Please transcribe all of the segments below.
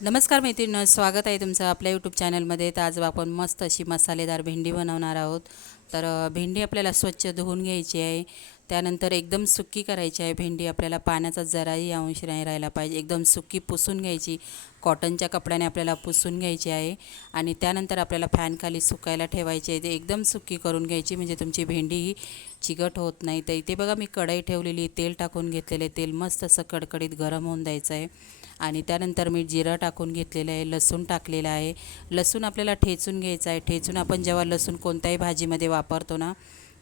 नमस्कार मैत्रिणी स्वागत आहे तुमचं आपल्या यूट्यूब चॅनलमध्ये तर आज आपण मस्त अशी मसालेदार भेंडी बनवणार आहोत. तर भेंडी आपल्याला स्वच्छ धुवून घ्यायची आहे. त्यानंतर एकदम सुकी करायची आहे भेंडी आपल्याला पाण्याचा जराही अंश नाही राहायला पाहिजे. एकदम सुकी पुसून घ्यायची. कॉटनच्या कपड्याने आपल्याला पुसून घ्यायची आहे. आणि त्यानंतर आपल्याला फॅनखाली सुकायला ठेवायची आहे. ते एकदम सुकी करून घ्यायची म्हणजे तुमची भेंडी ही चिकट होत नाही. तर इथे बघा मी कढई ठेवलेली तेल टाकून घेतलेले तेल मस्त असं कडकडीत गरम होऊन द्यायचं आहे. आणि त्यानंतर मी जिरं टाकून घेतलेलं आहे. लसूण टाकलेलं आहे. लसूण आपल्याला ठेचून घ्यायचं आहे. ठेचून आपण जेव्हा लसूण कोणत्याही भाजीमध्ये वापरतो ना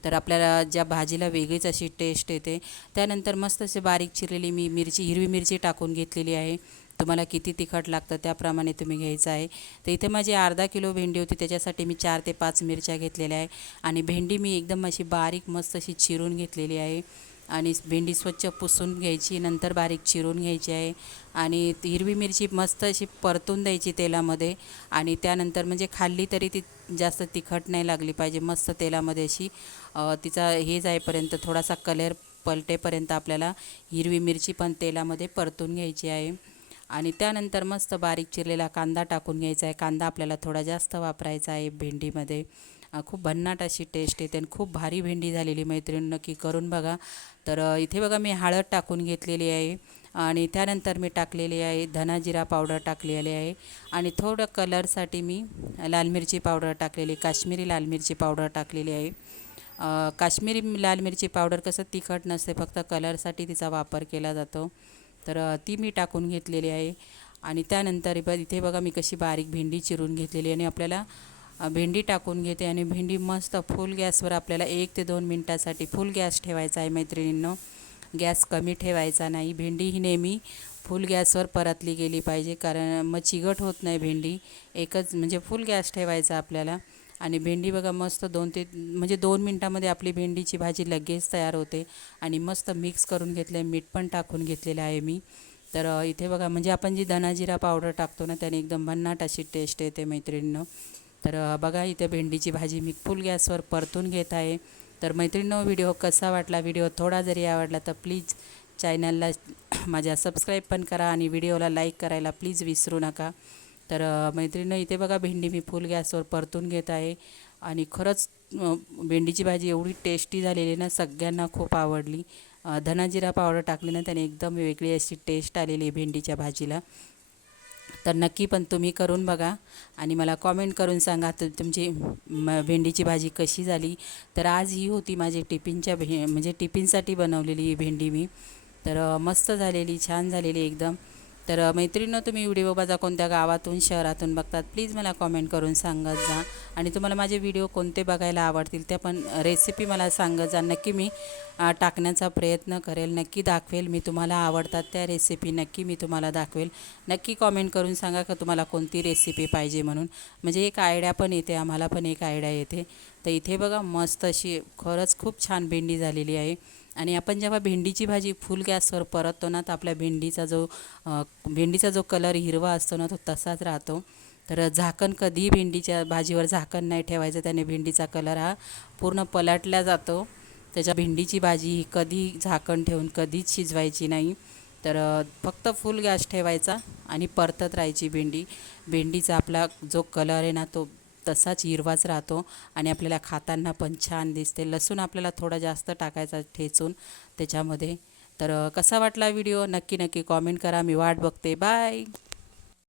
तर आपल्याला ज्या भाजीला वेगळीच अशी टेस्ट येते त्यानंतर मस्त असे बारीक चिरलेली मी मिरची हिरवी मिरची टाकून घेतलेली आहे. तुम्हाला किती तिखट लागतं त्याप्रमाणे तुम्ही घ्यायचं आहे. तर इथे माझी अर्धा किलो भेंडी होती त्याच्यासाठी मी चार ते पाच मिरच्या घेतलेल्या आहे. आणि भेंडी मी एकदम अशी बारीक मस्त अशी चिरून घेतलेली आहे. आणि भेंडी स्वच्छ पुसून घ्यायची नंतर बारीक चिरून घ्यायची आहे. आणि हिरवी मिरची मस्त अशी परतून द्यायची तेलामध्ये. आणि त्यानंतर म्हणजे खाल्ली तरी ती जास्त तिखट नाही लागली पाहिजे मस्त तेलामध्ये अशी तिचा हे जाईपर्यंत थोडासा कलर पलटेपर्यंत आपल्याला हिरवी मिरची पण तेलामध्ये परतून घ्यायची आहे. आणि त्यानंतर मस्त बारीक चिरलेला कांदा टाकून घ्यायचा आहे. कांदा आपल्याला थोडा जास्त वापरायचा आहे भेंडीमध्ये. खूप भन्नाट अशी टेस्ट येते आणि खूप भारी भेंडी झालेली मैत्रीण नक्की करून बघा. तर इथे बघा मी हळद टाकून घेतलेली आहे आणि त्यानंतर मी टाकलेली आहे धनाजिरा पावडर टाकलेली आहे आणि थोडं कलरसाठी मी लाल मिरची पावडर टाकलेली काश्मीरी लाल मिरची पावडर टाकलेली आहे. काश्मीरी लाल मिरची पावडर कसं तिखट नसते फक्त कलरसाठी तिचा वापर केला जातो. तर ती मी टाकून घेतलेली आहे आणि त्यानंतर ब इथे बघा मी कशी बारीक भेंडी चिरून घेतलेली आणि आपल्याला भेंडी टाकून घेते आणि भेंडी मस्त फुल गॅसवर आपल्याला एक ते दोन मिनटासाठी फुल गॅस ठेवायचा आहे मैत्रिणींनो. गॅस कमी ठेवायचा नाही. भेंडी ही नेहमी फुल गॅसवर परतली गेली पाहिजे कारण मग चिगट होत नाही भेंडी. एकच म्हणजे फुल गॅस ठेवायचा आपल्याला. आणि भेंडी बघा मस्त दोन ते म्हणजे दोन मिनटामध्ये आपली भेंडीची भाजी लगेच तयार होते. आणि मस्त मिक्स करून घेतलं आहे मीठ पण टाकून घेतलेलं आहे मी. तर इथे बघा म्हणजे आपण जी धनाजिरा पावडर टाकतो ना त्याने एकदम भन्नाट अशी टेस्ट येते मैत्रिणीनं. तर बघा इथे भेंडीची भाजी मी फुल गॅसवर परतून घेत आहे. तर मैत्रिणीनं व्हिडिओ कसा वाटला? व्हिडिओ थोडा जरी आवडला तर प्लीज चॅनलला माझ्या सबस्क्राईब पण करा आणि व्हिडिओला लाईक करायला प्लीज विसरू नका. तर मैत्रिणीनं इथे बघा भेंडी मी फुल गॅसवर परतून घेत आहे. आणि खरंच भेंडीची भाजी एवढी टेस्टी झालेली ना सगळ्यांना खूप आवडली. धनाजिरा पावडर टाकली ना त्याने एकदम वेगळी अशी टेस्ट आलेली आहे भेंडीच्या भाजीला. तर नक्की पण तुम्ही करून बघा आणि मला कॉमेंट करून सांगा तु तुमची म भेंडीची भाजी कशी झाली. तर आज ही होती माझी टिफिनच्या भे म्हणजे टिफिनसाठी बनवलेली भेंडी मी. तर मस्त झालेली छान झालेली एकदम. तर मैत्रिणीनं मैत्रिणींनो तुम्ही व्हिडिओ माझा कोणत्या गावातून शहरातून बघतात प्लीज मला कॉमेंट करून सांगत जा. आणि तुम्हाला माझे व्हिडिओ कोणते बघायला आवडतील त्या पण रेसिपी मला सांगत जा. नक्की मी टाकण्याचा प्रयत्न करेल नक्की दाखवेल. मी तुम्हाला आवडतात त्या रेसिपी नक्की मी तुम्हाला दाखवेल. नक्की कॉमेंट करून सांगा का तुम्हाला कोणती रेसिपी पाहिजे म्हणून. म्हणजे एक आयडिया पण येते आम्हाला पण एक आयडिया येते. तर इथे बघा मस्त अशी खरंच खूप छान भेंडी झालेली आहे. आणि आपण जेव्हा भेंडीची भाजी फुल गॅसवर परततो ना तर आपल्या भेंडीचा जो भेंडीचा जो कलर हिरवा असतो ना तो तसाच राहतो. तर झाकण कधीही भेंडीच्या भाजीवर झाकण नाही ठेवायचं त्याने भेंडीचा कलर हा पूर्ण पलटला जातो. त्याच्या भेंडीची भाजी ही कधी झाकण ठेवून कधीच शिजवायची नाही. तर फक्त फुल गॅस ठेवायचा आणि परतत राहायची भेंडी. भेंडीचा आपला जो कलर आहे ना तो तसाच हिरवाच राहतो आणि आपल्याला खाताना पण छान दिसते. लसूण आपल्याला थोडा जास्त टाकायचा ठेचून त्याच्यामध्ये. तर कसा वाटला व्हिडिओ? नक्की नक्की कॉमेंट करा. मी वाट बघते. बाय!